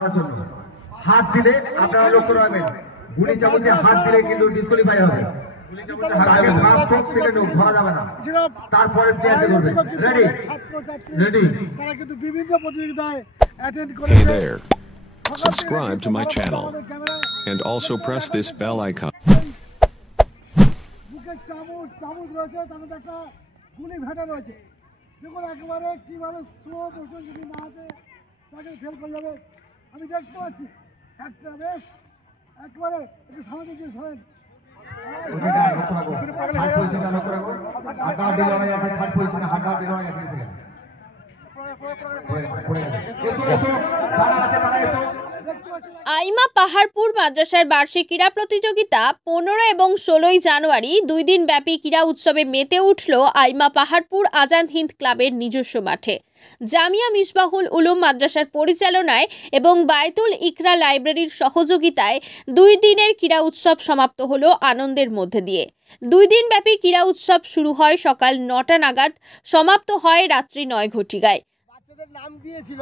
জন্য হাত দিলে আপনারা লক্ষ্য রাখবেন, গুলি চামচে হাত দিলে কিন্তু ডিসকোয়ালিফাই হবে। আগে ফার্স্ট হোক সেকেন্ড হোক ধরা যাবে না, তারপরে প্লেয়ারকে করবে। Ready ready. তারা কিন্তু বিভিন্ন প্রতিযোগিতায় অ্যাটেন্ড করেছে। Hey there. Subscribe to my channel and also press this bell icon. বুকে চামচ রয়েছে, তার মধ্যে একটা গুলি ভেটা রয়েছে। দেখুন একেবারে কিভাবে স্লো মোশন যদি না আসে তাকে ফেল করে যাবে। আমি দেখতে পাচ্ছি একটা বেশ একেবারে একটু সামনে দিকে সরেন। আইমা পাহাড়পুর মাদ্রাসার বার্ষিক ক্রীড়া প্রতিযোগিতা 15 এবং 16 জানুয়ারি 2 দিন ব্যাপী ক্রীড়া উৎসবে মেতে উঠল আইমা পাহাড়পুর আজান হিন্দ ক্লাবের নিজস্ব মাঠে। জামিয়া মিসবাহুল উলুম মাদ্রাসার পরিচালনায় এবং বায়তুল ইকরা লাইব্রেরির সহযোগিতায় 2 দিনের ক্রীড়া উৎসব সমাপ্ত হলো আনন্দের মধ্যে দিয়ে। 2 দিন ব্যাপী ক্রীড়া উৎসব শুরু হয় সকাল 9টা নাগাদ, সমাপ্ত হয় রাত্রি 9 ঘটিকায়। বাচ্চাদের নাম দিয়েছিল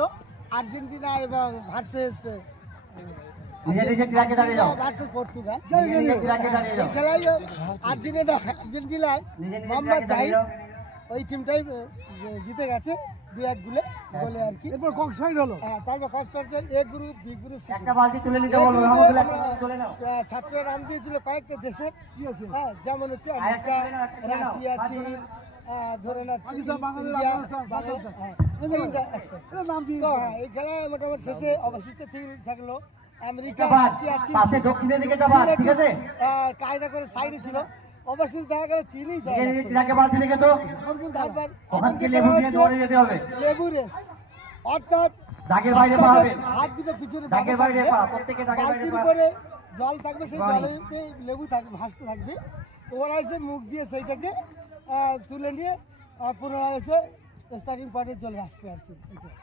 আর্জেন্টিনা এবং ভার্সেস পর্তুগাল। খেলায় আর্জেন্টিনায় মোহাম্মদ জাহিদ ওই টিমটাই জিতে গেছে 2-1 গোলে আর কি। এরপর কক্সবাজার হলো, তারপর কক্সবাজার এ গ্রুপ বি গ্রুপ ছাত্ররা নাম দিয়েছিল কয়েকটা দেশের, যেমন হচ্ছে আমেরিকা, রাশিয়া, চীন, ধরে না এই খেলায় মোটামুটি শেষে অবশিষ্ট থাকলো আমেরিকা, রাশিয়া, চীন কায়দা করে সাইডে ছিল। অবশ্যই দেখা গেল চীনই লেবু রেস, অর্থাৎ হাত দুটো পিছনে বালতির উপরে জল থাকবে, সেই জলেতে লেবু থাকবে, ভাসতে থাকবে। তো ওরা এসে মুখ দিয়ে সেইটাকে তুলে নিয়ে পুনরায় এসে স্টার্টিং পয়েন্টে চলে আসবে আর কি।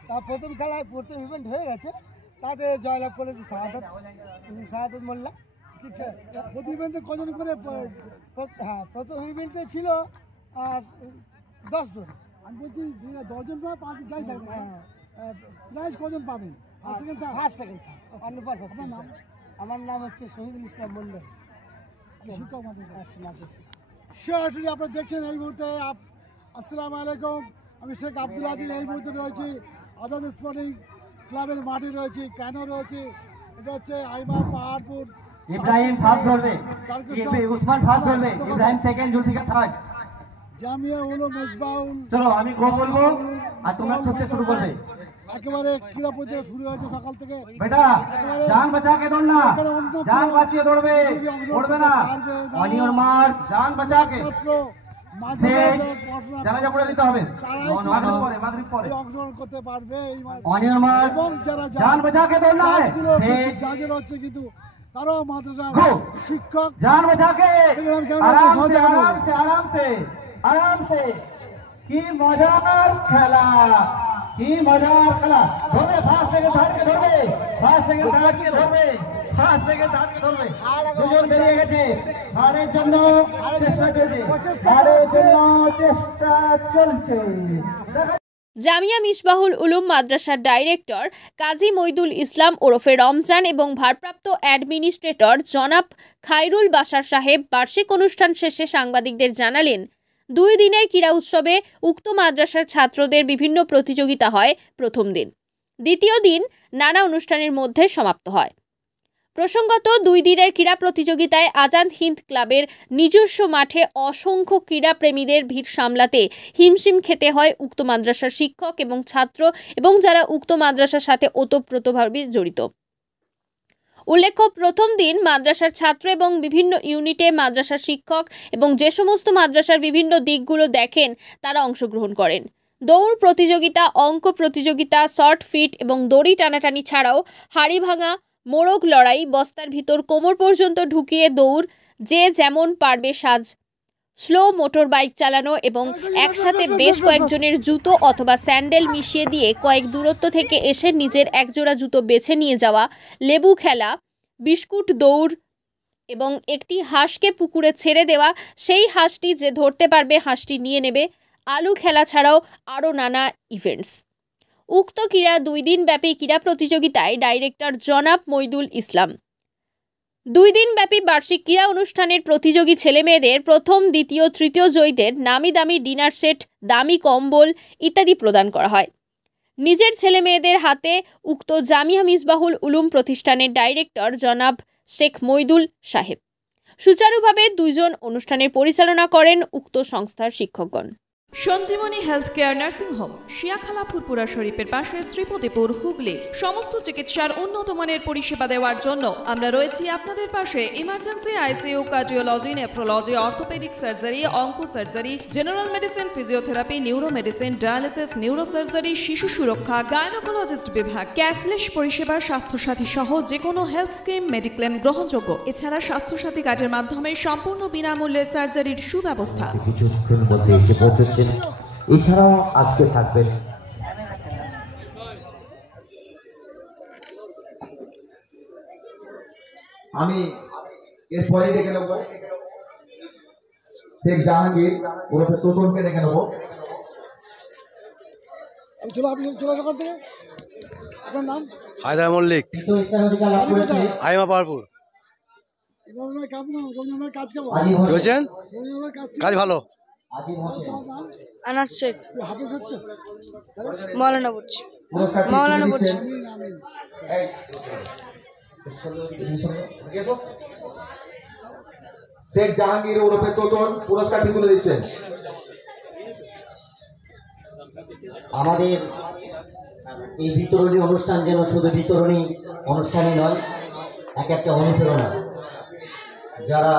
তার প্রথম খেলায় প্রথম ইভেন্ট হয়ে গেছে, তাতে জয়লাভ করেছে শাহাদাত মোল্লা। প্রতি ইভেন্টে কজন করে? হ্যাঁ, প্রথম ইভেন্টে ছিল 10 জন। আমি বলছি 10 জন বা 5 জন যাই থাকবে, প্রাইজ কজন পাবেন? ফার্স্ট সেকেন্ড নাম? আমার নাম হচ্ছে শহীদুল ইসলাম মন্ডল, শিক্ষক মাদ্রাসা। সরাসরি আপনারা দেখছেন এই মুহূর্তে। আসসালামু আলাইকুম, আমি শেখ আব্দুল আজিজ। এই মুহূর্তে রয়েছি আজাদ স্পোর্টিং ক্লাবের মাঠে রয়েছি, কেন রয়েছে? এটা হচ্ছে আইমা পাহাড়পুর। ইব্রাহিম ফার্স্ট ধরবে, উসমান ফার্স্ট ধরবে, ইব্রাহিম সেকেন্ড, জুলফিকার থার্ড। জামিয়া উলুম মিসবাহুল। চলো আমি গো বলবো আর তোমরা ছুটতে শুরু করবে। একেবারে ক্রীড়া প্রতিযোগিতা শুরু হয়েছে সকাল থেকে। বেটা জান বাঁচা কে দৌড়না, জান বাঁচিয়ে দৌড়বে, পড়বে না। অনিয়র মার, জান বাঁচা কে জানাজা পড়ে দিতে হবে, মাগরিব পরে অংশগ্রহণ করতে পারবে। অনিয়র মার এবং যারা জান বাঁচা কে দৌড়না জাজের হচ্ছে কিন্তু তারাও মাদ্রাসার শিক্ষক। জান বাঁচা কে আরাম সে কি মজার খেলা, কি মজার খেলা। ধরবে ফার্স্ট থেকে থার্ডকে ধরবে, ফার্স্ট থেকে থার্ডকে ধরবে, ফার্স্ট থেকে থার্ডকে ধরবে। দুজন বেরিয়ে গেছে, থার্ডের জন্য চেষ্টা চলছে, থার্ডের জন্য চেষ্টা চলছে। জামিয়া মিসবাহুল উলুম মাদ্রাসার ডাইরেক্টর কাজী মইদুল ইসলাম ওরফে রমজান এবং ভারপ্রাপ্ত অ্যাডমিনিস্ট্রেটর জনাব খায়রুল বাশার সাহেব বার্ষিক অনুষ্ঠান শেষে সাংবাদিকদের জানালেন, 2 দিনের ক্রীড়া উৎসবে উক্ত মাদ্রাসার ছাত্রদের বিভিন্ন প্রতিযোগিতা হয় প্রথম দিন, দ্বিতীয় দিন নানা অনুষ্ঠানের মধ্যে সমাপ্ত হয়। প্রসঙ্গত 2 দিনের ক্রীড়া প্রতিযোগিতায় আজাদ হিন্দ ক্লাবের নিজস্ব মাঠে অসংখ্য ক্রীড়াপ্রেমীদের ভিড় সামলাতে হিমশিম খেতে হয় উক্ত মাদ্রাসার শিক্ষক এবং ছাত্র এবং যারা উক্ত মাদ্রাসার সাথে ওতপ্রোতভাবে জড়িত। উল্লেখ্য, প্রথম দিন মাদ্রাসার ছাত্র এবং বিভিন্ন ইউনিটে মাদ্রাসার শিক্ষক এবং যে সমস্ত মাদ্রাসার বিভিন্ন দিকগুলো দেখেন তারা অংশগ্রহণ করেন। দৌড় প্রতিযোগিতা, অঙ্ক প্রতিযোগিতা, শর্ট ফিট এবং দড়ি টানাটানি ছাড়াও হাড়ি ভাঙা, মোড়ক লড়াই, বস্তার ভিতর কোমর পর্যন্ত ঢুকিয়ে দৌড়, যে যেমন পারবে সাজ, স্লো মোটর বাইক চালানো এবং একসাথে বেশ কয়েকজনের জুতো অথবা স্যান্ডেল মিশিয়ে দিয়ে কয়েক দূরত্ব থেকে এসে নিজের একজোড়া জুতো বেছে নিয়ে যাওয়া, লেবু খেলা, বিস্কুট দৌড় এবং একটি হাঁসকে পুকুরে ছেড়ে দেওয়া, সেই হাঁসটি যে ধরতে পারবে হাঁসটি নিয়ে নেবে, আলু খেলা ছাড়াও আরও নানা ইভেন্টস। উক্ত ক্রীড়া 2 দিন ব্যাপী ক্রীড়া প্রতিযোগিতায় ডাইরেক্টর জনাব মইদুল ইসলাম 2 দিন ব্যাপী বার্ষিক ক্রীড়া অনুষ্ঠানের প্রতিযোগী ছেলেমেয়েদের প্রথম, দ্বিতীয়, তৃতীয় জয়ীদের নামি দামি ডিনার সেট, দামি কম্বল ইত্যাদি প্রদান করা হয়। নিজের ছেলেমেয়েদের হাতে উক্ত জামিয়া মিসবাহুল উলুম প্রতিষ্ঠানের ডাইরেক্টর জনাব শেখ মইদুল সাহেব সুচারুভাবে 2 জন অনুষ্ঠানের পরিচালনা করেন উক্ত সংস্থার শিক্ষকগণ। Sanjibani health care nursing home, Shiyakhala Furfura শরীফের পাশে, শ্রীপতিপুর, হুগলি। সমস্ত চিকিৎসার উন্নত মানের পরিষেবা দেওয়ার জন্য আমরা রয়েছি আপনাদের পাশে। Emergency, ICU, cardiology, nephrology, orthopaedic surgery, onco surgery, general medicine, physiotherapy, neuro medicine, dialysis, neuro surgery, শিশু সুরক্ষা, গাইনোকোলজিস্ট বিভাগ, ক্যাশলেস পরিষেবা, স্বাস্থ্যসাথী সহ যে কোনো হেলথ স্কিম, মেডিক্লেম গ্রহণযোগ্য। এছাড়া স্বাস্থ্যসাথী কার্ডের মাধ্যমে সম্পূর্ণ বিনামূল্যে সার্জারির সুব্যবস্থা। এছাড়াও আজকে থাকবেন আমি এরপরে ডেকে নেব শেখ জাহাঙ্গীর ওরফে তোতনকে ডেকে নেব। আপনি চলে ওখান থেকে। আপনার নাম? হায়দার মল্লিক, আইমা পাহাড়পুর। কাজ কেমন? বুঝছেন? কাজ ভালো। আনাস শেখ, হাফেজ হচ্ছে? মৌলানা পড়ছি, মৌলানা পড়ছি। শেখ জাহাঙ্গীর ওরফে তোতন পুরস্কারটি তুলে দিচ্ছেন। আমাদের এই বিতরণী অনুষ্ঠান যেন শুধু বিতরণী অনুষ্ঠানই নয়, এক একটা অনুপ্রেরণা। যারা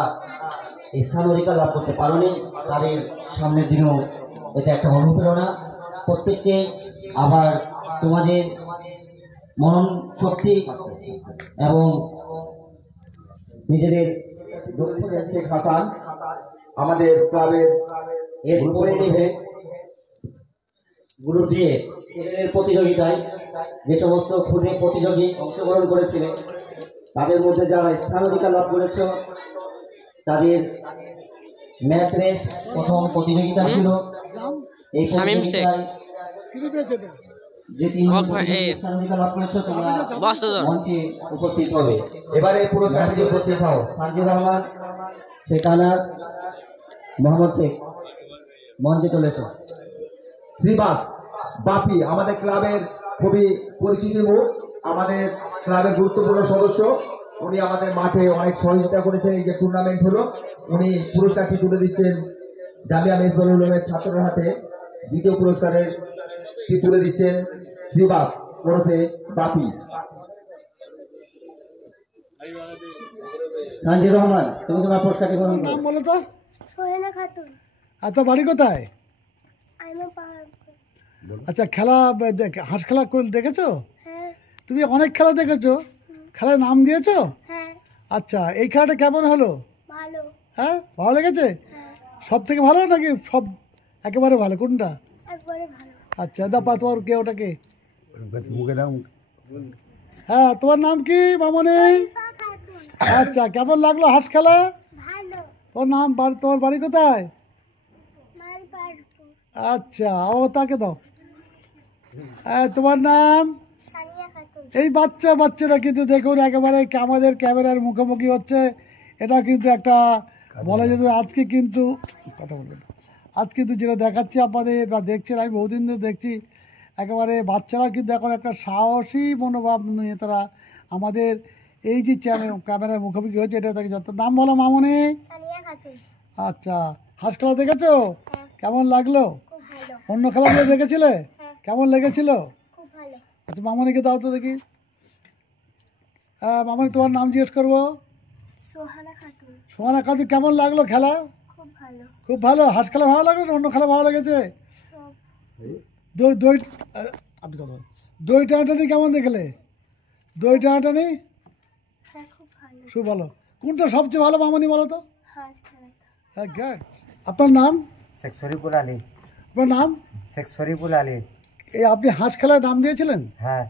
এই স্থানাধিকার লাভ করতে পারেনি তাদের সামনের দিনেও এটা একটা অনুপ্রেরণা। প্রত্যেককে আবার তোমাদের মনন শক্তি এবং নিজেদের শেখ হাসান আমাদের ক্লাবের এর উপরে নেবে গ্রুপ দিয়ে এর প্রতিযোগিতায় যে সমস্ত ক্ষুদে প্রতিযোগী অংশগ্রহণ করেছিলেন তাদের মধ্যে যারা স্থানাধিকার লাভ করেছ তাদের ম্যাথ রেস প্রথম প্রতিযোগিতা ছিল। এই প্রতিযোগিতায় যে 3 স্থানাধিকার লাভ করেছ তোমরা মঞ্চে উপস্থিত হবে। এবারে পুরস্কারটি উপস্থিত হও। সানজির রহমান, শেখ আনাস, মোহাম্মদ শেখ মঞ্চে চলে এসো। শ্রীবাস বাপি আমাদের ক্লাবের খুবই পরিচিত মুখ, আমাদের ক্লাবের গুরুত্বপূর্ণ সদস্য। উনি আমাদের মাঠে অনেক সহযোগিতা করেছেন। এই যে টুর্নামেন্ট হলো, উনি পুরস্কারটি তুলে দিচ্ছেন জামিয়া মিসবাহুল উলুমের ছাত্রদের হাতে। দ্বিতীয় পুরস্কারের তুলে দিচ্ছেন শ্রীবাস ওরফে বাপি। সানজির রহমান, তুমি তোমার পুরস্কারটি গ্রহণ করো। নাম বলো তো? সোহেনা খাতুন। আর তো বাড়ি কোথায়? আইমা পাহাড়। আচ্ছা, খেলা হাঁস খেলা দেখেছো? হ্যাঁ। তুমি অনেক খেলা দেখেছো, খেলার নাম দিয়েছো? হ্যাঁ। আচ্ছা, এই খেলাটা কেমন হলো? ভালো। হ্যাঁ, ভালো লেগেছে? হ্যাঁ। সব থেকে ভালো নাকি সব একেবারে ভালো, কোনটা? একবারে ভালো। আচ্ছা, দাপা তোমার কে ওটাকে মুখে দাও। হ্যাঁ, তোমার নাম কি মামনি? আচ্ছা, কেমন লাগলো হাঁস খেলা? ভালো। তোমার নাম তোমার বাড়ি কোথায়? মারি পাহাড়পুর। আচ্ছা, ও তাকে দাও। হ্যাঁ, তোমার নাম? সানিয়া খাতুন। এই বাচ্চারা কিন্তু দেখুন একেবারে আমাদের ক্যামেরার মুখোমুখি হচ্ছে। এটা কিন্তু একটা বলা যেত আজকে কিন্তু কথা বলবেন না, আজ কিন্তু যেটা দেখাচ্ছি আপনাদের বা দেখছেন, আমি বহুদিন ধরে দেখছি একেবারে বাচ্চারা কিন্তু এখন একটা সাহসী মনোভাব নিয়ে তারা আমাদের এই যে ক্যামেরার মুখোমুখি হয়েছে এটা দেখে যাচ্ছে। নাম বলো মামনি? সানিয়া খাতুন। আচ্ছা, হাঁস খেলা দেখেছো? কেমন লাগলো? খুব ভালো। অন্য খেলাগুলো দেখেছিলে? কেমন লেগেছিল? খুব ভালো। আচ্ছা, মামনিকে দাও তো দেখি। হ্যাঁ মামনি, তোমার নাম জিজ্ঞেস করবো? সোহানা খাতুন। সোহানা খাতুন, কেমন লাগলো খেলা? খুব ভালো। খুব ভালো। হাঁস খেলা ভালো লাগলো না অন্য খেলা ভালো লেগেছে? সব। দই আপনি কথা বলুন। দই টানাটানি কেমন দেখলে? দই টানাটানি হ্যাঁ, খুব ভালো। খুব ভালো। কোনটা সবচেয়ে ভালো মামনি বলো তো? হাঁস খেলাটা। হ্যাঁ, গুড। আপনার নাম? শেখ শরীফুল আলী। আপনার নাম? শেখ শরীফুল আলী। এই আপনি হাঁস খেলায় নাম দিয়েছিলেন? হ্যাঁ।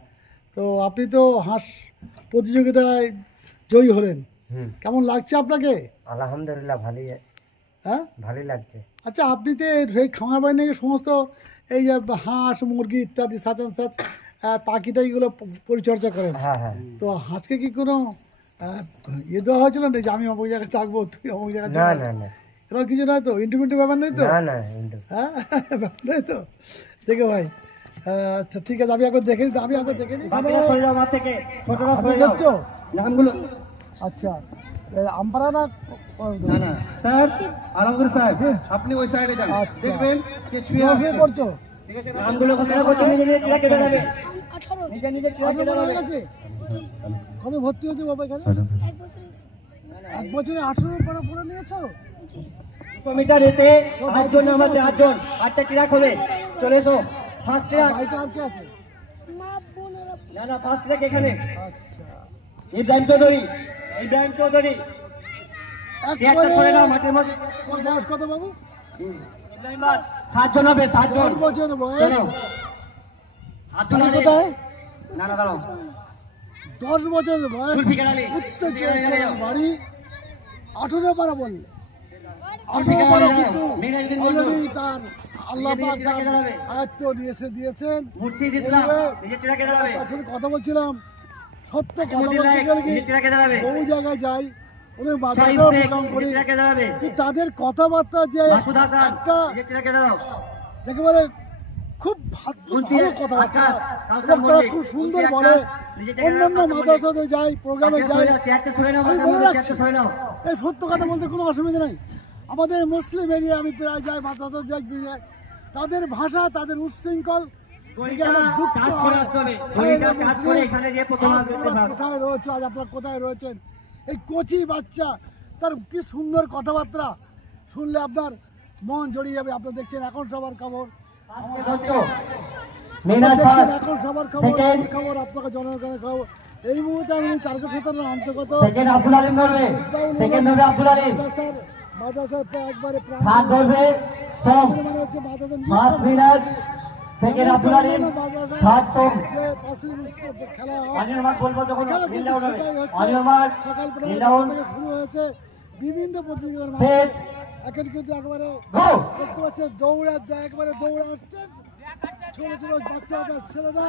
তো আপনি তো হাঁস প্রতিযোগিতায় জয়ী হলেন, কেমন লাগছে আপনাকে? আলহামদুলিল্লাহ, ভালোই হ্যাঁ, ভালোই লাগছে। আচ্ছা, আপনি তো সেই খামার বাড়ি নিয়ে সমস্ত এই যে হাঁস মুরগি ইত্যাদি সাচান সাচ পাখিটা এগুলো পরিচর্যা করেন। হ্যাঁ হ্যাঁ। তো হাঁসকে কি কোনো ইয়ে দেওয়া হয়েছিল না যে আমি অমুক জায়গায় থাকবো তুই অমুক জায়গায় না না না এরকম কিছু নয় তো? ইন্টিমেন্টের ব্যাপার নেই তো? না না হ্যাঁ ব্যাপার নেই তো? দেখে ভাই আচ্ছা ঠিক আছে, আমি একবার দেখে নিই। নামগুলো আচ্ছা আমপারা না না স্যার আলমগীর সাহেব আপনি ওই সাইডে যান, দেখবেন কে ছুঁয়ে আসছে। করছো ঠিক আছে, নামগুলো ঘোষণা করছো, নিজে নিজে ট্র্যাকে দাঁড়াবে। নিজে নিজে হয়ে গেছে। কবে ভর্তি হয়েছে বাবা এখানে? 1 বছরে 18 করে পড়ে নিয়েছো? 200 মিটার এসে 8 জন নাম আছে, 8 জন, 8টা ট্র্যাক হবে, চলে এসো। ফার্স্ট ট্র্যাক বাড়িতে আর কে আছে? না না ফার্স্ট ট্র্যাক এখানে আচ্ছা ইব্রাহিম চৌধুরী, ইব্রাহিম চৌধুরী চেয়ারটা সরে নাও মাঠের মধ্যে। তোর বয়স কত বাবু? ইব্রাহিম বাস 7 জন হবে, 7 জন 10 বছর বয়স। চলো হাত বাড়ি ধরে কোথায়? না না দাঁড়াও 10 বছর বয়স, জুলফিকার আলী উত্তর চব্বিশ পরগনার বাড়ি। 18 পারা বললে 18 পারা কিন্তু অলরেডি তার আল্লাহ পাক তার আয়ত্ত দিয়েছেন। মুর্শিদ ইসলাম নিজে ট্র্যাকে দাঁড়াবে, তার সাথে কথা বলছিলাম, সত্য কথা মুর্শিদ বলতে নায়ক গেলে নিজে ট্র্যাকে দাঁড়াবে, বহু জায়গায় যাই ওদের শাহিদ মাদ্রাসাও শেখ প্রোগ্রাম করি, নিজে ট্র্যাকে দাঁড়াবে, কিন্তু তাদের কথাবার্তা যে মাসুদ হাসান একটা নিজে ট্র্যাকে দাঁড়াও, যাকে বলে খুব ভালো কথাবার্তা এবং তারা খুব সুন্দর বলে। অন্যান্য মাদ্রাসাতে যাই, প্রোগ্রামে যাই, চেয়ারটা সরে নাও, আমি মাঠের বলে মধ্যে রাখছি চেয়ারটা সরে নাও। এই সত্য কথা বলতে কোনো অসুবিধা নেই। আমাদের মুসলিম এরিয়া আমি প্রায় যাই, মাদ্রাসা যাই, তাদের ভাষা, তাদের উচ্ছৃঙ্খল দেখে আমার দুঃখ হয়। কোথায় রয়েছে আজ, আপনারা কোথায় রয়েছেন? এই কচি বাচ্চা, তার কি সুন্দর কথাবার্তা শুনলে আপনার মন জড়িয়ে যাবে। আপনারা দেখছেন এখন সবার খবর, এখন সবার খবর, আমার খবর, আপনাকে জনগণের খবর। এই মুহূর্তে আমি তারকেশ্বরের অন্তর্গত মাদ্রাসার একবারে মানে হচ্ছে খেলা শুরু হয়েছে বিভিন্ন প্রতিযোগিতার মাধ্যমে। এখন কিন্তু একবারে দেখতে পাচ্ছেন একবারে দৌড়ে আসছেন ছোট ছোট বাচ্চা বাচ্চা ছেলেরা।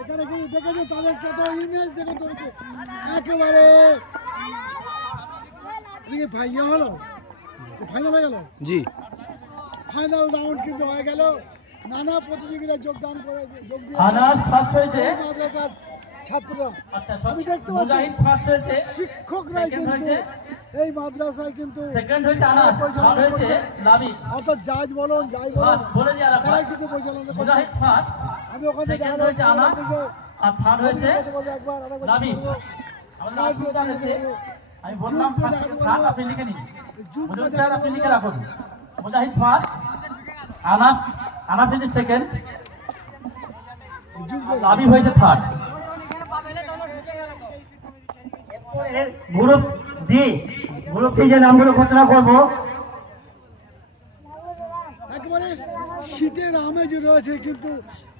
এখানে কিন্তু দেখেছে তাদের কত ইমেজ দেখে চলেছে একেবারে। এদিকে ভাইয়া হলো, ফাইনাল হয়ে গেল। জি ফাইনাল রাউন্ড কিন্তু হয়ে গেল। নানা প্রতিযোগিতায় যোগদান করে যোগ দিয়ে মাদ্রাসার ছাত্ররা, আমি দেখতে পাচ্ছি শিক্ষকরাই কিন্তু এই মাদ্রাসায় কিন্তু অর্থাৎ জাজ বলুন যাই বলুন তারাই কিন্তু পরিচালনা করছে। আমি ওখানে একবার গ্রুপ ডি, গ্রুপ ডি যে নামগুলো ঘোষণা করবো। একেবারে শীতের আমেজ রয়েছে কিন্তু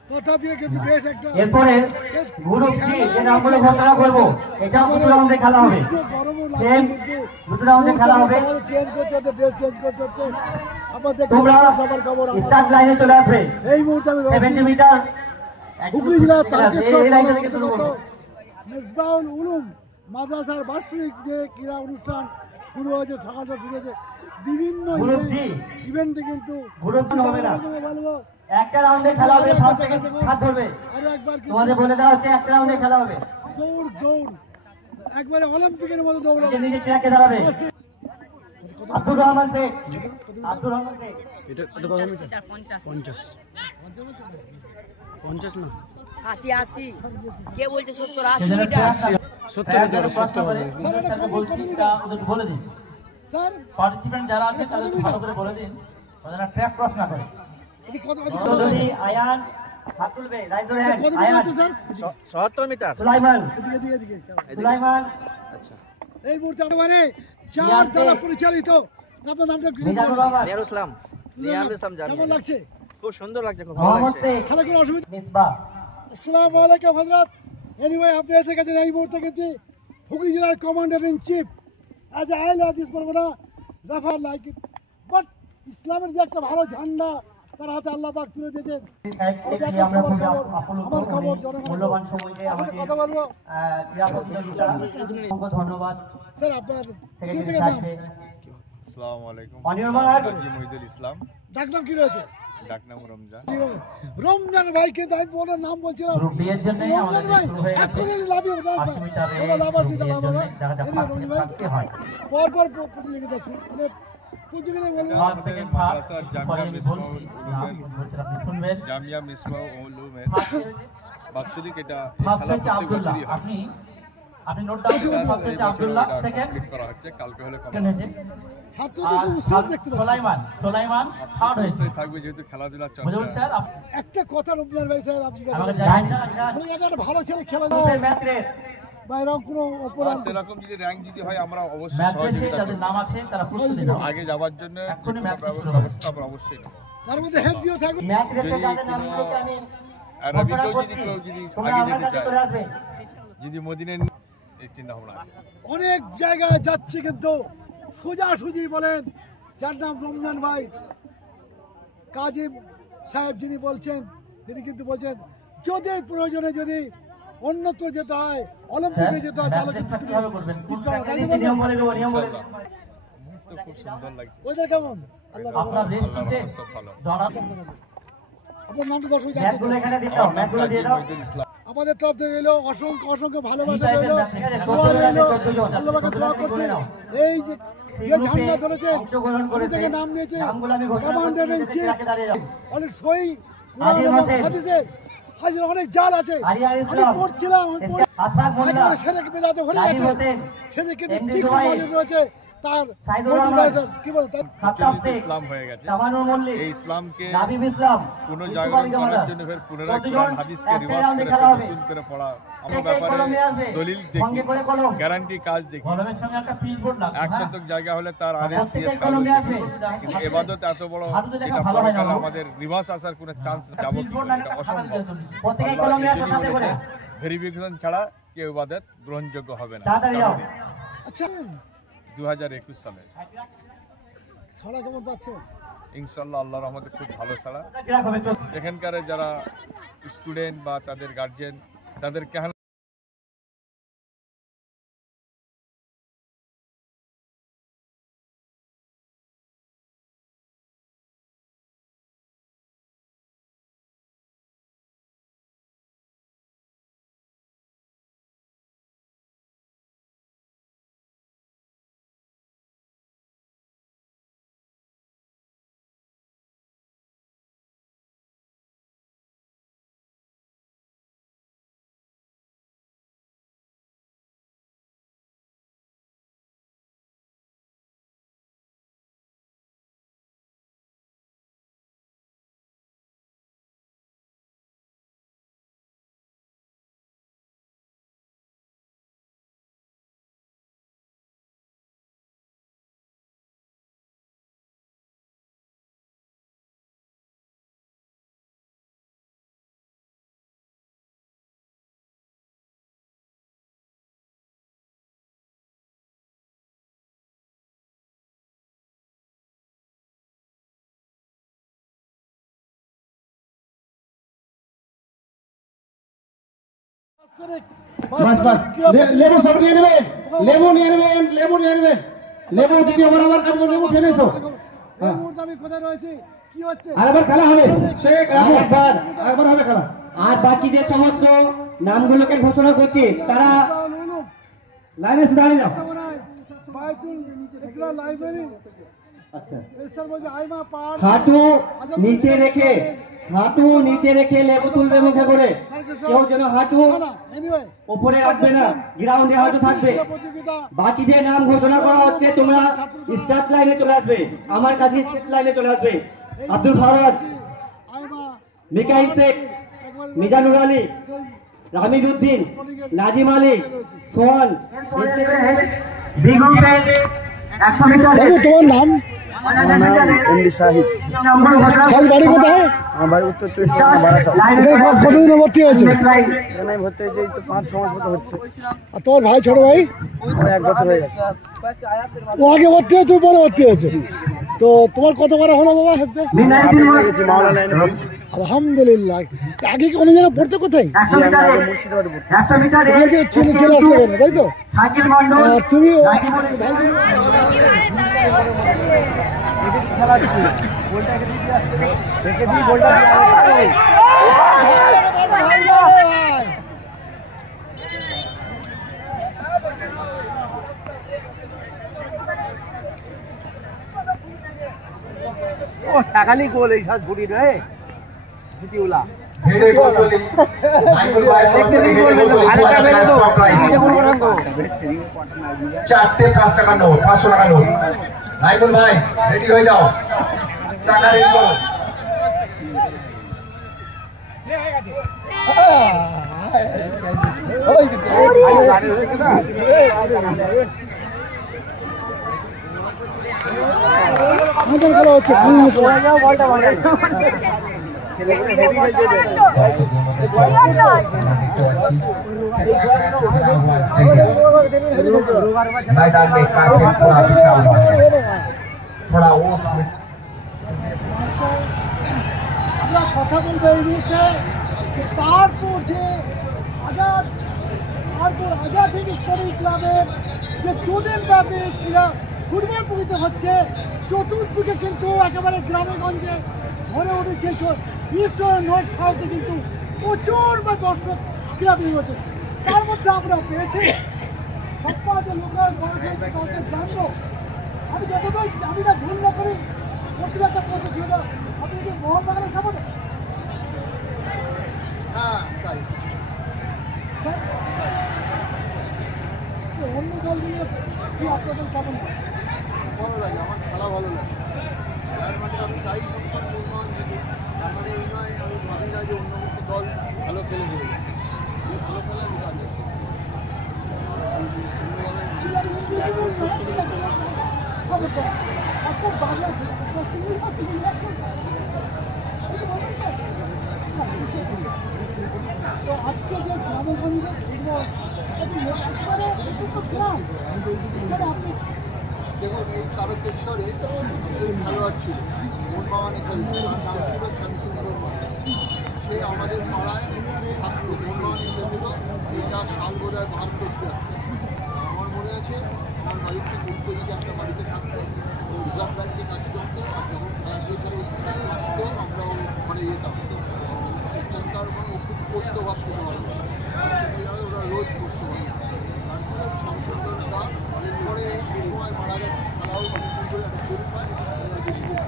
তথাপিও কিন্তু বেশ একটা। এরপরে গ্রুপ ডি যে নামগুলো ঘোষণা করবো, এটা দুটো রাউন্ডে খেলা হবে, গরমও লাগছে কিন্তু দুটো রাউন্ডে খেলা হবে। চেঞ্জ করতে হচ্ছে, ড্রেস চেঞ্জ করতে হচ্ছে। আবার তোমরা সবার খবর স্টার্ট লাইনে চলে আসবে। এই মুহূর্তে আমি 70 মিটার হুগলি জেলা তারকেশ্বর মিসবাউল উলুম মাদ্রাসার বার্ষিক যে ক্রীড়া অনুষ্ঠান শুরু হয়েছে, সকালটা শুরু হয়েছে বিভিন্ন ইভেন্টে কিন্তু একটা রাউন্ডে খেলা হবে, ফার্স্ট সেকেন্ড হাত ধরবে। আরো একবার তোমাদের বলে দেওয়া হচ্ছে একটা রাউন্ডে খেলা হবে, দৌড় দৌড় একবারে অলিম্পিকের মতো দৌড়াবে। নিজে ট্র্যাকে দাঁড়াবে। আব্দুর রহমান শেখ, আব্দুর রহমান শেখ এটা কত মিটার? 50 50 না 80 80 কে বলছে 70 80 মিটার 70 মিটার 70 বলে দিন স্যার পার্টিসিপেন্ট যারা আছে তাদের ভালো করে বলে দিন, ওরা ট্র্যাক ক্রস না করে। এটি কত চৌধুরী আয়ান হাত তুলবে, raise your hand. Ayan sir 70 metre. Sulaiman, এদিকে সুলাইমান এই মুহূর্তে একেবারে চার দ্বারা পরিচালিত। আপনার নামটা মিজানুর রহমান, নিয়ার ইসলাম জানি। কেমন লাগছে? খুব সুন্দর লাগছে, খুব ভালো মোহাম্মদ লাগছে। শেখ, খেলা কোনো অসুবিধা? মিসবাহ। আসসালামু আলাইকুম হযরত। এনিওয়ে আপনি এসে গেছেন এই মুহূর্তে কিন্তু হুগলি জেলার কমান্ডার ইন চিফ আজ আই লাভ দিস পরগনা রাফার লাইক ইট। বাট ইসলামের যে একটা ভালো ঝান্ডা তার হাতে আল্লাহ পাক তুলে দিয়েছেন। আমরা খুবই আপ্লুত আমার খবর মূল্যবান সময় দিয়ে আমাদের কথা বলবো। ক্রীড়া প্রতিযোগিতা অসংখ্য ধন্যবাদ। স্যার আপনার শুরু থেকে সেক্রেটারি নাম সাহেবকে। আসসালামু আলাইকুম। অনির্বাণ কাজী মঈদুল ইসলাম, ডাকনাম কি রয়েছে? ডাকনাম রমজান। রমজান ভাই, কিন্তু আমি ওনার নাম বলছিলাম গ্রুপ বি এর জন্য রমজান ভাই এক্ষুনি লাভিয়ে দাও। 5 মিটারে আবার সিধা গ্রুপ বি এর লাভ হবে। জন্য দেখা যায় রমজান 5 ভাই থাকতে হয়। পরপর প্রতিযোগিতা মানে প্রতিযোগিতা বলবো। ফার্স্ট সেকেন্ড থার্ড মাদ্রাসার জামিয়া মিসবাহুল জামিয়া মিসবাহুল উলুমের বাৎসরিক এটা ফার্স্ট খেলা হচ্ছে প্রত্যেক আব্দুল্লাহ। বছরই হয়। আপনি নোট ডাউন করুন। ফার্স্ট হচ্ছে আব্দুল্লাহ, সেকেন্ড কমপ্লিট করা হচ্ছে, কালকে হলে ছাত্রদের খুব উৎসাহ দেখতে পাচ্ছি। সোলাইমান থার্ড হয়েছে। অবশ্যই থাকবে, যেহেতু খেলাধুলা চর্চা। বুঝুন স্যার, একটা কথা রমজান ভাই সাহেব আপনি আমাকে জানেন একটা ভালো ছেলে খেলা ম্যাথ রেস, বা এরকম কোনো অপরাধ সেরকম যদি র্যাঙ্ক যদি হয় আমরা অবশ্যই ম্যাথ রেসে সহযোগিতা যাদের করব। নাম আছে তারা প্রস্তুতি নাও। আগে যাওয়ার জন্য এক্ষুনি ম্যাথ রেস শুরু হবে। ব্যবস্থা আমরা অবশ্যই নেব। তার মধ্যে হেফজিও থাকবে। ম্যাথ রেসে যদি যাদের কোনো নামগুলোকে আমি অ্যারাবিকেও ঘোষণা যদি করছি, কেউ যদি তোমরা আগে আমার যেতে কাছে চায়, চলে আসবে। যদি মদিনায় এই চিন্তা ভাবনা আছে। অনেক জায়গায় যাচ্ছে কিন্তু সোজাসুজি বলেন যার নাম রমজান ভাই কাজী সাহেব যিনি বলছেন, তিনি কিন্তু বলছেন যদি প্রয়োজনে যদি অন্যত্র যেতে হয়, অলিম্পিকে যেতে হয়, তাহলে কিন্তু তিনি কিভাবে করবেন? দিতে হবে। তাই তো নিয়ম বলবেন? বলে দেবো, নিয়ম বলে দেবো। মুহূর্ত খুব সুন্দর লাগছে। ওইটা কেমন? আল্লাহ আপনার রেস আল্লাহর কিসে? রহমতে সব ভালো। ধরা আপনার নামটা দর্শক জানতে ম্যাথগুলো চাই। এখানে দিতে আমার হবে, নাম ম্যাথগুলো দিয়ে কাজী দাও। মঈদুল ইসলাম। আমাদের তরফ থেকে এলো অসংখ্য অসংখ্য ভালোবাসা ঠিক আছে, রইলো, ঠিক আছে, দোয়া রইলো। 14 জন, আল্লাহ পাকে দোয়া 14 করছে। নাও। এই যে ঝান্ডা ধরেছেন, অংশগ্রহণ উনি করেছে, থেকে নাম দিয়েছে নামগুলো আমি ঘোষণা কমান্ডার ইন করছি, চিফ। যাকে দাঁড়িয়ে যাও। অনেক সই আজিম হোসেন। হাদিসের হাজির অনেক জাল আছে। আরিয়ার আমি ইসলাম। পড়ছিলাম, আশফাক মোল্লা। একবারে সেরেক বেদাতে ভরে নাদিম গেছে। হোসেন। সেদিকে কিন্তু এমডি তীক্ষ্ণ জুবাইর। নজর রয়েছে তার সাইদুর মজুর রহমান। ভাইয়ের, কি বল তার খাত্তাব প্রচলিত শেখ, ইসলাম হয়ে গেছে। তামান্নুর মল্লিক, এই ইসলামকে নাবিব ইসলাম, পুনর্জাগরণ করার জন্য ফের পুনরায় 14 কোরআন জন হাদিসকে একটা রিভার্স রাউন্ডে করে খেলা হবে। নতুন করে পড়া, আমার একে ব্যাপারে কলমে আসবে, দলিল সঙ্গে দেখি, করে কলম। গ্যারান্টি কাজ দেখি। কলমের সঙ্গে একটা পিচ বোর্ড লাগবে, 1 শতক জায়গা হলে তার RSCS প্রত্যেকের কাগজ কলমে দেখি। আসবে। কিন্তু এবাদত এত বড় হাতে লেখা এটা ভালো হয় না পরকালে বাবু। আমাদের রিভার্স আসার কোনো চান্স একটা যাবো পিচ কি বোর্ড করে? না, এটা একটা অসম্ভব। খাতা দিয়ে দেবে। প্রত্যেকের আল্লাহ কলমে আসবে এজন্যই সাথে করে। বলেছে, ভেরিফিকেশন ছাড়া কেউ ইবাদত গ্রহণযোগ্য হবে না। তাড়াতাড়ি যাও। আচ্ছা 2021 সালে ছড়া কেমন পাচ্ছে? ইনশাআল্লাহ আল্লাহর রহমতে খুব ভালো ছাড়া। কিরা হবে চল। এখানকার যারা স্টুডেন্ট বা তাদের গার্জিয়ান, তাদের কেন লেবু সব নিয়ে নেবে, লেবু নিয়ে নেবেন, লেবু নিয়ে নেবেন, লেবু দ্বিতীয় বরাবর কাজ করে লেবু খেয়ে এসো। এই মুহূর্তে আমি কোথায় রয়েছি, কি হচ্ছে? আরেকবার খেলা হবে, শেখ আরেকবার হবে খেলা। আর বাকি যে সমস্ত নামগুলোকে ঘোষণা করছি তারা লাইনে এসে দাঁড়িয়ে যাও। বাইতুল ইকরা লাইব্রেরি আচ্ছা এস্টার বলছে আইমা পার হাঁটু নিচে রেখে, হাঁটু নিচে রেখে লেবু তুলবে মুখে করে। কেউ যেন হাঁটু এনিওয়ে উপরে রাখবে না, গ্রাউন্ডে হয়তো থাকবে। প্রতিযোগিতা বাকিদের নাম ঘোষণা করা হচ্ছে, তোমরা স্টার্ট লাইনে চলে আসবে, আমার কাছে স্টার্ট লাইনে চলে আসবে। আব্দুল ফরজ, আইমা মিকাইল শেখ, মিজানুর আলী, রামিজ উদ্দিন, নাজিম আলী, সোহান। তোমার নাম? এমডি শাহিদ। বাড়ি কোথায়? আমার বাড়ি উত্তর চব্বিশ কতদিনে ভর্তি হয়েছে? এখানে আমি ভর্তি হয়েছি এই তো 5-6 মাস মতো হচ্ছে। আর তোমার ভাই, ছোট ভাই? আমার 1 বছর হয়ে গেছে। ও আগে ভর্তি হয়েছে, তুমি পরে ভর্তি হয়েছে। তো তোমার কত বড় হলো বাবা হেফজে? আলহামদুলিল্লাহ। আগে কি কোনো জায়গায় পড়তে? কোথায়? মুর্শিদাবাদে পড়তে। চলে আসতে পারে, তাই তো? তুমি টাকালি গোল এই সব ঘুরি রে ঘুটিওলা হেডে গোল বলি মাইকুল ভাই চারটে 5 টাকা নোট 500 টাকা নোট মাইকুল ভাই রেডি হয়ে যাও টাকা রেডি করো আমাদের খেলা হচ্ছে ফাইনাল मैदान में कारपेट पूरा बिछा हुआ है थोड़ा ओस में আমরা কথা বলবো এই মুহূর্তে তারপর যে আজাদ স্পোর্টিং ক্লাবের যে 2 দিন ব্যাপী ক্রীড়া ফুটবল প্রতিযোগিতা হচ্ছে, চতুর্দিকে কিন্তু একেবারে গ্রামে গঞ্জে ভরে উঠেছে। ইস্ট ও নর্থ সাউথে কিন্তু প্রচুর দর্শক ক্রীড়াবিদ হচ্ছে। তার মধ্যে আমরা পেয়েছি সপ্তাহে লোকাল মানুষের কাউকে জানবো। আমি যতদূর আমি না ভুল না করি প্রতিটা প্রশ্ন ছিল, আপনি কি মোহনবাগানের সামনে? হ্যাঁ তাই। অন্য দলগুলো কি আপনাদের কেমন ভালো লাগে? আমার খেলা ভালো লাগে, তার মানে আমি চাই সবসময় মোহনবাগান জিতুক। তার মানে এই নয় আমি ভাবি না যে অন্য কোনো দল ভালো খেলে দেবে, যে ভালো খেলে আমি জানি। তো আজকে যে গ্রামে গঞ্জে গ্রাম আপনি দেখুন, এই তারকেশ্বরে খেলোয়াড় ছিল, মোহনবাগানে খেলতো, তার নাম ছিল স্বামী সুন্দর মাতা। সে আমাদের পাড়ায় থাকতো, মোহনবাগানে খেলতো। এটা সাল বোধ হয় 72। আমার মনে আছে আমার বাড়িতে উল্টো দিকে একটা বাড়িতে থাকতো, ও রিজার্ভ ব্যাংকে কাজ করতো। আর যখন খেলা শেষ হয়ে আসতো আমরা ওর ঘরে যেতাম। এখানকার মানে ও খুব পোস্ত ভাত খেতে ভালোবাসে, ওরা রোজ পোস্ত ভাত। তারপরে শামসুন্দর দা পরে সময় মারা গেছে, খেলাও অনেকদিন ধরে একটা চোট পায়, বেশি কথা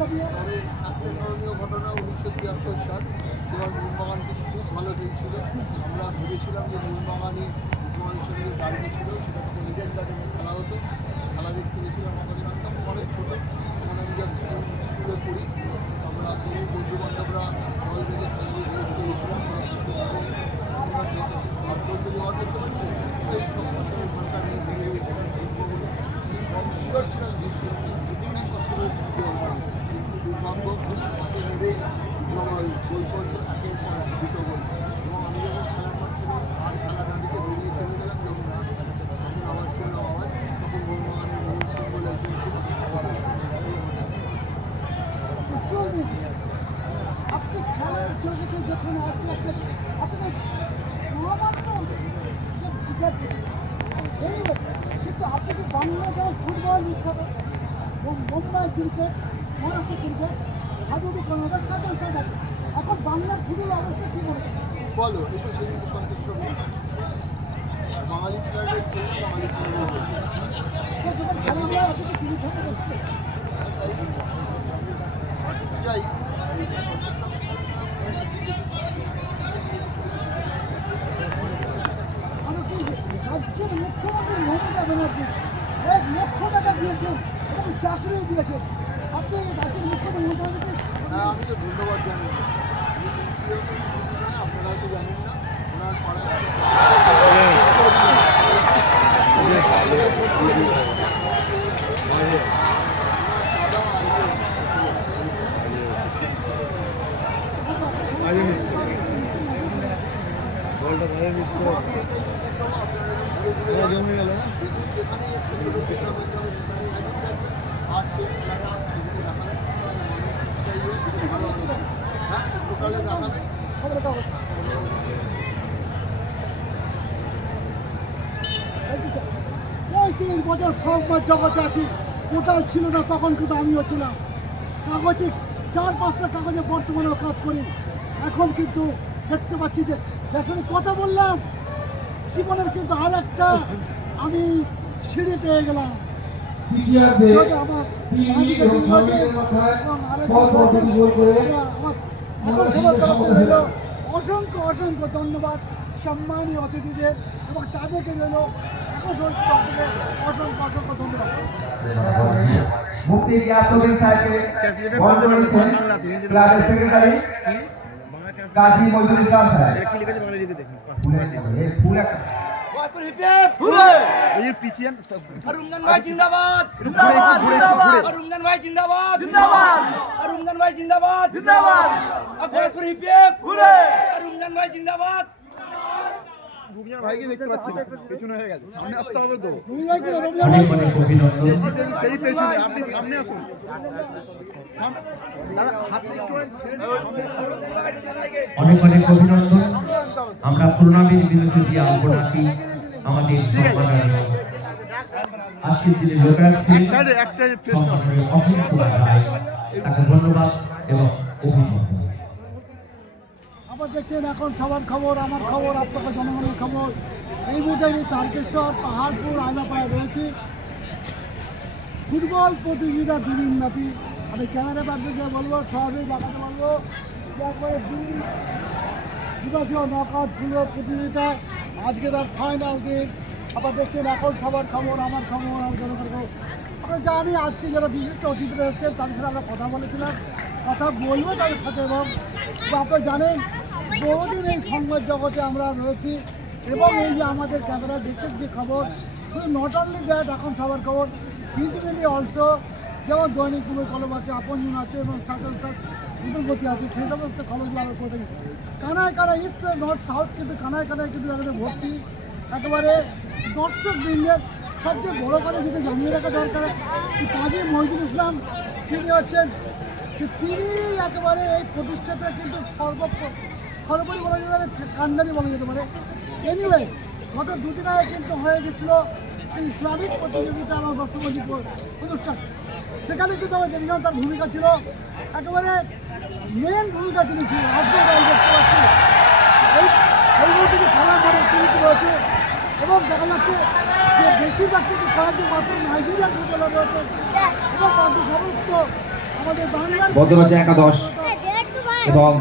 বলবেন তবে একটা স্মরণীয় ঘটনা 1973 সাল, যেমন মোহনবাগান খুব ভালো খেলছিল। আমরা ভেবেছিলাম যে মোহনবাগানই ইসমাইলের সঙ্গে ডার্বি ছিল, সেটা তখন ইডেন গার্ডেনে খেলা হতো। খেলা দেখতে গেছিলাম আমাদের, আমি তখন অনেক ছোটো, তখন আমি জাস্ট স্কুলে পড়ি। আমরা বহু বন্ধুবান্ধবরা দল বেঁধে খেলা দেখতে গেছিলাম। আর বলতে জোগাড় করতে পারি ওই ফসলের ঘন্টা নিয়ে ভেঙে গিয়েছিলাম, শিওর ছিলাম জিততে, অনেক কষ্ট করে জিততে পারবো। কিন্তু দুর্ভাগ্য হাতে নেবে ইসলামাল গোল করলো, একের পর এক 2টো গোল। এবং আমি যখন খেলার মাঠ ছিল আর খেলা না দেখে বেরিয়ে চলে গেলাম, যখন আসছি তখন আবার শুনলাম আওয়াজ, তখন মোহনবাগানের মোহন সিং বলে একজন ছিল। আপনি খেলার জগতে যখন আপনার কিন্তু আপনি কি বাংলা যেমন ফুটবল বিখ্যাত, মুম্বাই ক্রিকেট, মহারাষ্ট্র ক্রিকেট, হাবুডু কর্ণাটক, সাধারণ সাধারণ, এখন বাংলার ফুটবল অবস্থা কী মনে বলো? এটা সেদিন সন্তুষ্ট বাঙালি প্লেয়ারের খেলে বাঙালি যখন খেলা হয় আপনি তিনি থেকে বসতে যাই। রাজ্যের মুখ্যমন্ত্রী মমতা ব্যানার্জি চাকরিও দিয়েছেন। আপনি রাজ্যের মুখ্যমন্ত্রী হ্যাঁ, আমি তো ধন্যবাদ জানাই। আপনারা তো জানেন না ওনার ওই 3 বছর সংবাদ জগতে আছি, কোথাও ছিল না তখন, কিন্তু আমিও ছিলাম। কাগজে 4-5টা কাগজে বর্তমানেও কাজ করি। এখন কিন্তু দেখতে পাচ্ছি যে যার সাথে কথা বললাম জীবনের কিন্তু আর একটা আমি সিঁড়ি পেয়ে গেলাম। অসংখ্য অসংখ্য ধন্যবাদ সম্মানীয় অতিথিদের এবং তাদেরকে রইল অসংখ্য অসংখ্য ধন্যবাদ। মুফতি গিয়াসউদ্দিন সাহেবকে বরণ করেছেন ক্লাবের সেক্রেটারি কাজী মইদুল ইসলাম সাহেব। ফুল একটা রমজান ভাই জিন্দাবাদ, জিন্দাবাদ, জিন্দাবাদ। রমজান ভাই জিন্দাবাদ, জিন্দাবাদ। রমজান ভাই জিন্দাবাদ, জিন্দাবাদ। গণেশপুর হিপিএফ ঘুরে। রমজান ভাই জিন্দাবাদ। রমজান ভাইকে দেখতে পাচ্ছি না, পেছনে হয়ে গেছে, সামনে আসতে হবে তো। সেই পেছনে আপনি সামনে আসুন। অনেক অনেক অভিনন্দন। আমরা প্রণামীর বিরুদ্ধে দিয়ে আলপনাটি আমাদের আজকের দিনে লোকাচ্ছি অসংখ্য তাকে ধন্যবাদ এবং অভিনন্দন। আবার দেখছেন এখন সবার খবর, আমার খবর, আপনাকে জনগণের খবর। এই মুহূর্তে আমি তারকেশ্বর, পাহাড়পুর, আয়নাপাড়ায় রয়েছি। ফুটবল প্রতিযোগিতা 2 দিন ব্যাপী। আমি ক্যামেরা পার্টিকে বলবো, সহজেই দেখাতে পারবো একবারে 2 দিবসীয় নকআউট ফুটবল প্রতিযোগিতা। আজকে তার ফাইনাল দিন। আবার দেখছেন এখন সবার খবর, আমার খবর, আমার জনগণের খবর। আমরা জানি আজকে যারা বিশিষ্ট অতিথিরা এসেছেন তাদের সাথে আমরা কথা বলেছিলাম, কথা বলবো তাদের সাথে। এবং আপনারা জানেন বহুদিন এই সংবাদ জগতে আমরা রয়েছি এবং এই যে আমাদের ক্যামেরা দেখতে যে খবর, শুধু নট অনলি দ্যাট, এখন সবার খবর ইন্ডিপেন্ডেন্টলি অলসো, যেমন দৈনিক কুমের কলম আছে, আপনজন আছে এবং সাথে বিদ্যুৎগতি আছে, সেই সমস্ত খবরগুলো আমরা করে থাকি। কানায় কানায় ইস্ট নর্থ সাউথ কিন্তু কানায় কানায় কিন্তু এখানে ভর্তি। একেবারে দর্শক বৃন্দের সবচেয়ে বড় করে যেটা জানিয়ে রাখা দরকার, কাজী মইদুল ইসলাম তিনি হচ্ছেন যে তিনি একেবারে এই প্রতিষ্ঠাতা কিন্তু সর্বোপরি বলা যেতে পারে, কান্ডারি বলা যেতে পারে। এনিওয়ে গত 2 দিন আগে কিন্তু হয়ে গেছিল ইসলামিক প্রতিযোগিতা আমার বাস্তববাদী অনুষ্ঠান। সেখানে কিন্তু আমরা দেখছিলাম তার ভূমিকা ছিল একেবারে মেন ভূমিকা তিনি ছিলেন। আজকে দেখতে পাচ্ছি এই মুহূর্তে যে খেলার মাঠে উত্তেজিত রয়েছে এবং দেখা যাচ্ছে যে বেশিরভাগ কিন্তু কয়েকজন মাত্র নাইজেরিয়ান ফুটবলার রয়েছে এবং বাকি সমস্ত আমাদের বাংলার বদরজা একাদশ এবং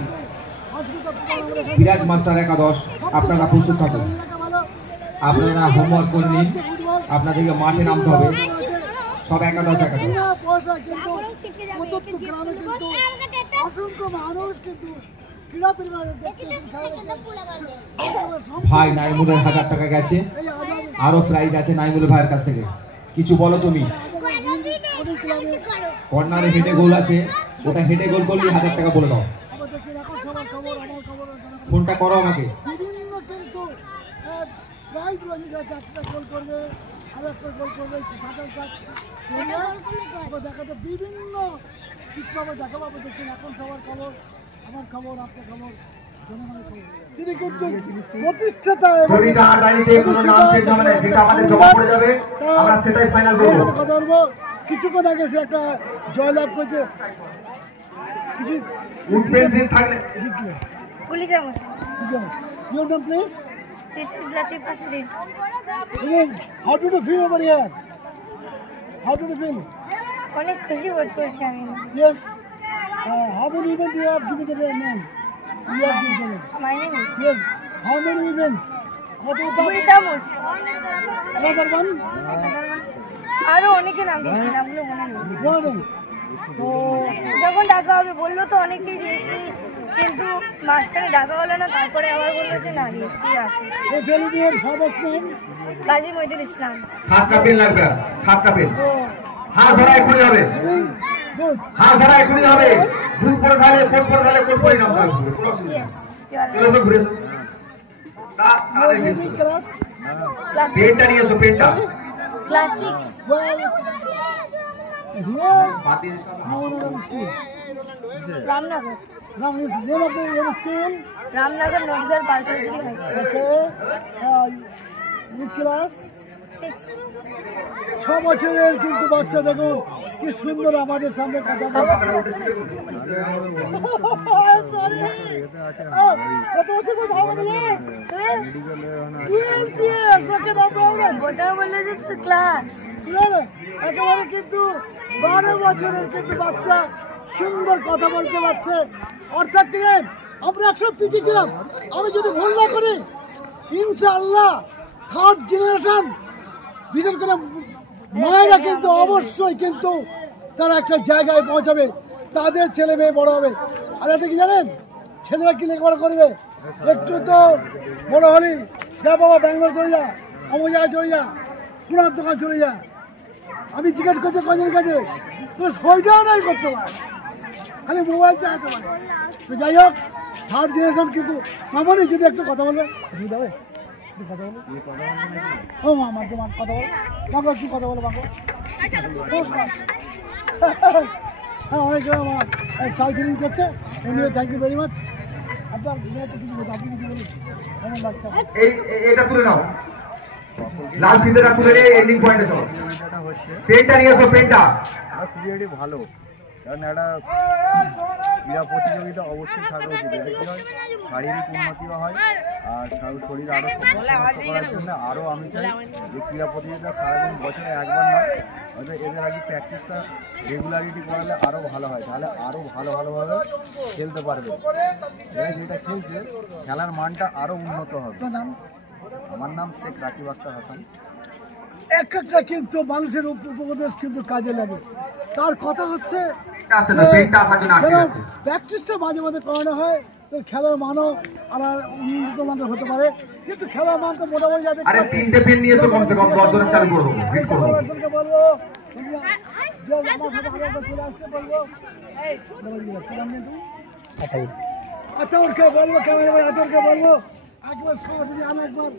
বিরাজ মাস্টার একাদশ। আপনারা প্রস্তুত থাকুন, আপনারা হোমওয়ার্ক করে নিন, আপনাদেরকে মাঠে নামতে হবে। সব একাদশ একাদশ। অসংখ্য মানুষ কিন্তু ভাই নাইমুলের 1000 টাকা গেছে, আরো প্রাইজ আছে নাইমুল ভাইয়ের কাছ থেকে। কিছু বলো তুমি। কর্নারে হেডে গোল আছে, ওটা হেডে গোল করলে 1000 টাকা বলে দাও। ফোনটা করো আমাকে। বিভিন্ন কিন্তু প্রাইজ রয়েছে, যারা 1টা গোল করবে আর 1টা গোল করবে, দেখাতে বিভিন্ন চিত্র দেখাবো। দেখছেন এখন সবার খবর, আমার খবর, আপনার খবর, জনগণের খবর। তিনি কিন্তু প্রতিষ্ঠাতা কথা বলবো। কিছুক্ষণ আগে সে একটা জয়লাভ করেছে, কিছু Your name, please? This is Latif Asrin. How did you feel over here? How did you feel? অনেক খুশি বোধ করছি আমি। Yes. How many events you have given the name? You have given. My name is. Yes. How many events? Puri Chamuch. Another one? আরো অনেকে নাম দিয়েছি, নামগুলো মনে নেই। মনে নেই তো যখন ডাকা হবে বললো তো অনেকেই দিয়েছি, কিন্তু মাঝখানে ডাকা হলো না, তারপরে আবার বললো যে না দিয়েছি আসবে। এই টেলিভিশন ফাদার্স নেম কাজী মইদুল ইসলাম। 7টা পেন লাগবে, 7টা পেন। হাত ধরা এখনই হবে, হাত ধরা এখনই হবে। বুট পরে থাকলে কোট পরে থাকলে কোট পরে নাম থাকবে। ইয়েস চলে এসো, ঘুরে এসো। ক্লাস পেনটা নিয়ে এসো, পেনটা। Class 6। Ramnagar. name of the school? Ramnagar নদীয়ার Balchaudhuri high school. Okay. Which class? 6। 6 বছরের কিন্তু বাচ্চা, দেখুন কি সুন্দর আমাদের সামনে কথা বলছে। Sorry. কত বছর কথা বলে? 12 years. Okay, no problem. বোধহয় বললে যে তোর ক্লাস। একেবারে কিন্তু 12 বছরের কিন্তু বাচ্চা সুন্দর কথা বলতে পারছে। অর্থাৎ কি আমরা একশো পিছিয়ে ছিলাম, আমি যদি ভুল না করি ইনশাআল্লাহ 3rd জেনারেশন বিশেষ করে মায়েরা কিন্তু অবশ্যই কিন্তু তারা একটা জায়গায় পৌঁছাবে, তাদের ছেলে মেয়ে বড় হবে। আর এটা কি জানেন, ছেলেরা কি লেখাপড়া করবে, একটু তো বড় হলি যা বাবা ব্যাঙ্গালোর চলে যা, অমর জায়গায় চলে যা, সোনার দোকান চলে যা। আমি জিজ্ঞেস করছি কজনের কাছে, তো সইটাও নাই করতে পারে, খালি মোবাইল চালাতে পারে। তো যাই হোক 3rd জেনারেশন কিন্তু মামনি যদি একটু কথা বলবে, অসুবিধা হবে? কথা বলো, ও মা আমার কথা বলো, মাকে একটু কথা বলো মাকে। হ্যাঁ অনেক আমার সাল ফিলিং করছে। Anyway thank you very much. আপনার কিছু আপনি কিছু বলুন, কেমন লাগছে? এটা তুলে নাও, লাল ফিতেটা তুলে নিয়ে এন্ডিং পয়েন্টে চলো। পেনটা নিয়ে এসো, পেনটা। খুবই ভালো, কারণ একটা ক্রীড়া প্রতিযোগিতা অবশ্যই থাকা উচিত। এতে কি হয়, শারীরিক উন্নতিও হয় আর শরীর আরও শক্ত করার জন্য আরও আমি চাই যে ক্রীড়া প্রতিযোগিতা সারাদিন বছরে একবার নয়, হয়তো এদের আগে প্র্যাকটিসটা রেগুলারিটি করালে আরও ভালো হয়, তাহলে আরও ভালোভাবে খেলতে পারবে। এরা যেটা খেলছে খেলার মানটা আরও উন্নত হবে। আমার নাম শেখ রাকিব আক্তার হাসান। একটা কিন্তু মানুষের উপদেশ কিন্তু কাজে লাগে। তার কথা হচ্ছে প্র্যাকটিসটা মাঝে মাঝে করানো হয়, তো খেলার মানও আমার উন্নত মানের হতে পারে, কিন্তু খেলার মান তো মোটামুটি যাতে। আরে 3টে পেন নিয়ে এসো, কমসে কম 10 জনের চালু করে দেবো, ফিট করে দেবো। একজনকে বলবো যে আমার সাথে চলে আসতে বলবো। আতাউরকে বলবো, ক্যামেরা ভাই আতাউরকে বলবো একবার সরাসরি আরেকবার